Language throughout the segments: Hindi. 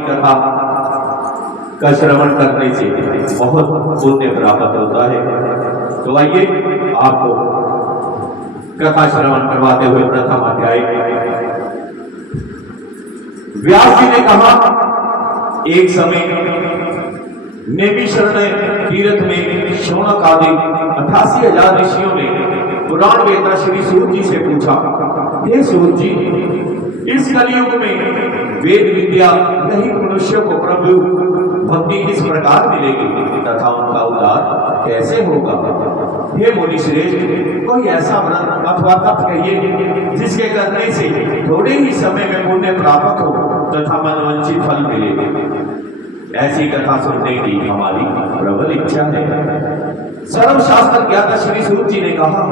कथा का श्रवण करने से बहुत पुण्य प्राप्त होता है। तो आइए आपको कथा श्रवण करवाते हुए प्रथम अध्याय। व्यास जी ने कहा, एक समय नैमिषारण्य तीर्थ में शौनक आदि 88,000 ऋषियों ने पुराण वेता श्री सूत जी से पूछा, हे सूत जी, इस कलयुग में वेद विद्या नहीं मनुष्य को प्रभु भक्ति किस प्रकार मिलेगी तथा उनका उद्धार कैसे होगा? हे मुनि श्रेष्ठ, कोई ऐसा व्रत अथवा तप कहिए जिसके करने से थोड़े ही समय में पुण्य प्राप्त हो तथा मनवांछित फल मिले। ऐसी कथा सुनने की हमारी प्रबल इच्छा है। सर्वशास्त्र ज्ञाता श्री सूत जी ने कहा,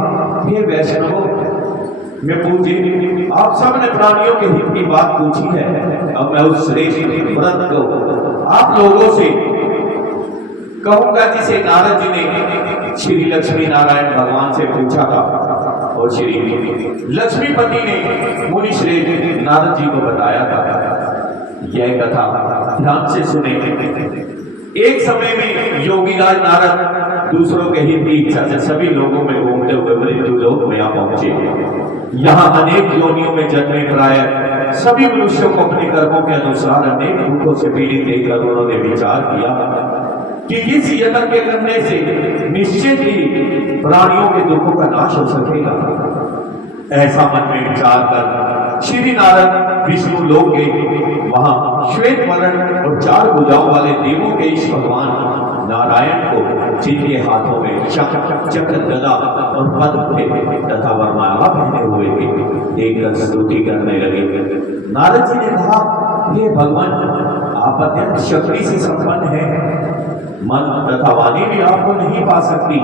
हे वैष्णव, मैं पूजे आप सब ने प्राणियों के हित की बात पूछी है। अब मैं उस श्रेष्ठ व्रत को आप लोगों से कहूंगा जिसे नारद जी ने श्री लक्ष्मी नारायण भगवान से पूछा था और श्री लक्ष्मीपति ने मुनि श्रेष्ठ नारद जी को बताया था। यह कथा ध्यान से सुने। एक समय में योगीराज नारद दूसरों के हित की इच्छा से सभी लोगों में घूमते हुए मृत्यु लोक में पहुंचे। यहाँ अनेक योनियों में जन्मे प्राय सभी मनुष्यों को अपने कर्मों के अनुसार अनेक दुखों से पीड़ित देखकर उन्होंने विचार किया कि इस यत्न के करने से निश्चित ही प्राणियों के दुखों का नाश हो सकेगा। ऐसा मन में विचार कर श्री नारद विष्णु लोक के वहां श्वेत वर्ण और 4 भुजाओं वाले देवों के इस भगवान नारायण को, जिनके हाथों में चक्र गदा और पद्म थे तथा वरमाला पहने हुए थे, देखकर स्तुति करने लगे। नारद जी ने कहा, हे भगवान, आप अत्यंत शक्ति से संपन्न है, मन तथा वाणी भी आपको नहीं पा सकती।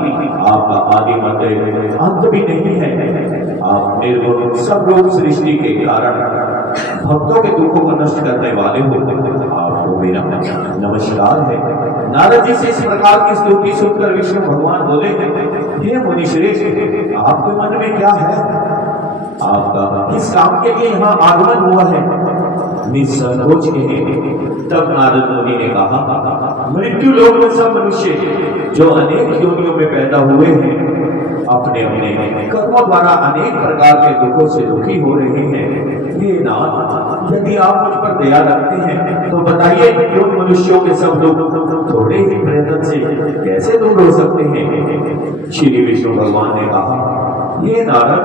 आपका आदि मध्य अंत भी नहीं है। आप निर्गुण सब लोग सृष्टि के कारण भक्तों के दुखों को नष्ट करने वाले हो। आपको मेरा नमस्कार है। नारद जी से इस प्रकार की स्तुति सुनकर विष्णु भगवान बोले, हे मुनि श्रेष्ठ, आपके मन में क्या है? आपका किस काम के लिए यहाँ आगमन हुआ है? निसंकोच कहे। तब नारद मुनि ने कहा, मृत्यु लोक में सब मनुष्य जो अनेक योनियों में पैदा हुए हैं, अपने अपने कर्मों द्वारा अनेक प्रकार के दुखों से दुखी हो रहे हैं। हे नाथ, यदि आप मुझ पर दया रखते हैं तो बताइए, क्यों मनुष्यों के सब लोग थोड़े ही प्रयत्न से कैसे दूर हो सकते हैं? श्री विष्णु भगवान ने कहा, हे नारद,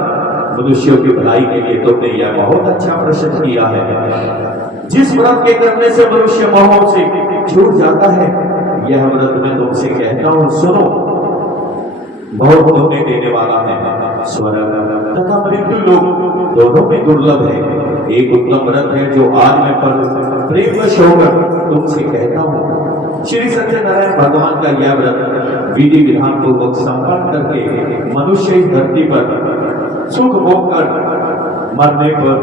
मनुष्यों की भलाई के लिए तुमने यह बहुत अच्छा प्रश्न किया है। जिस व्रत के करने से मनुष्य मोह से छूट जाता है, यह व्रत मैं तुमसे कहता हूं, सुनो। बहुत पुण्य देने वाला है। स्वर्ग तथा मृत्यु लोक दोनों में दुर्लभ है। एक उत्तम व्रत है जो आज मैं प्रेम होकर तुमसे कहता हूँ। श्री सत्यनारायण भगवान का यह व्रत विधि विधान पूर्वक संपन्न करके मनुष्य इस धरती पर सुख भोग कर मरने पर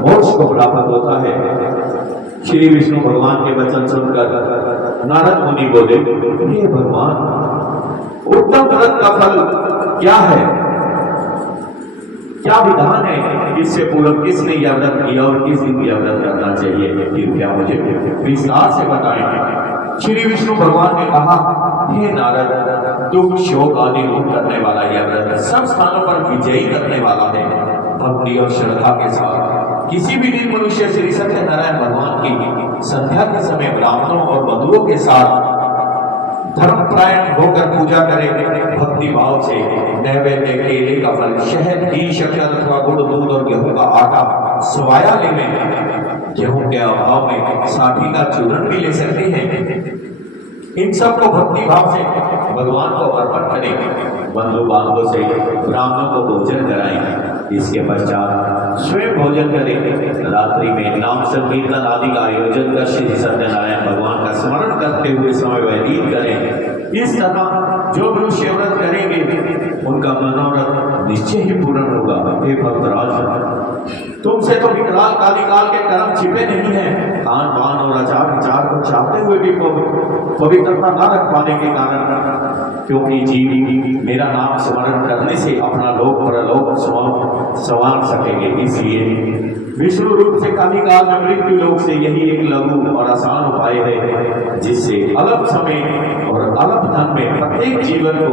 मोक्ष को प्राप्त होता है। श्री विष्णु भगवान के वचन सुनकर नारद मुनि बोले, हे भगवान, उत्तम व्रत का फल क्या है? क्या विधान है? इससे पूर्व किसने यह व्रत किया और किस दिन यह व्रत करना चाहिए? कृपया मुझे विस्तार से बताएं। श्री विष्णु भगवान ने कहा, हे नारद, दुख शोक आदि दूर करने वाला यह व्रत सब स्थानों पर विजयी करने वाला है। भक्ति और श्रद्धा के साथ किसी भी दिन मनुष्य श्री सत्यनारायण भगवान की संध्या के समय ब्राह्मणों और वधुओं के साथ धर्मपरायण होकर पूजा करें। भक्ति भाव से नैवेद्य, केले का फल, शहद, घी, शक्कर अथवा गुड़, दूध और गेहूं का आटा, स्वाया लेवें। गेहूं के अभाव में साठी का चूर्ण भी ले सकते हैं। इन सब को भक्ति भाव से भगवान को अर्पण करें। बंधु बांधवों से ब्राह्मणों को भोजन कराएं। इसके पश्चात स्वयं भोजन करें। रात्रि में नाम संकीर्तन आदि का आयोजन कर श्री सत्यनारायण भगवान का स्मरण करते हुए समय व्यतीत करें। इस तरह जो मनुष्य व्रत करेंगे उनका मनोरथ निश्चय ही पूर्ण होगा। हे भक्तराज, तुमसे तो विकराल कालिकाल के कर्म छिपे नहीं है। खान पान और आचार विचार को चाहते हुए भी पवित्रता न रख पाने के कारण, क्योंकि जीव मेरा नाम स्मरण करने से अपना लोक परलोक संवार सकेंगे। इसलिए विष्णु रूप से काली काल में मृत्यु लोक से यही एक लघु और आसान उपाय है, जिससे अल्प समय और अल्प धन में प्रत्येक जीवन को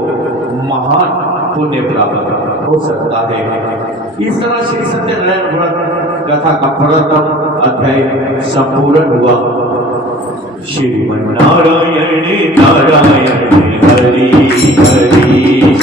महान पुण्य प्राप्त हो सकता है। इस तरह श्री सत्यनारायण व्रत कथा का प्रथम अध्याय संपूर्ण हुआ। श्रीमन्नारायण नारायण हरि हरि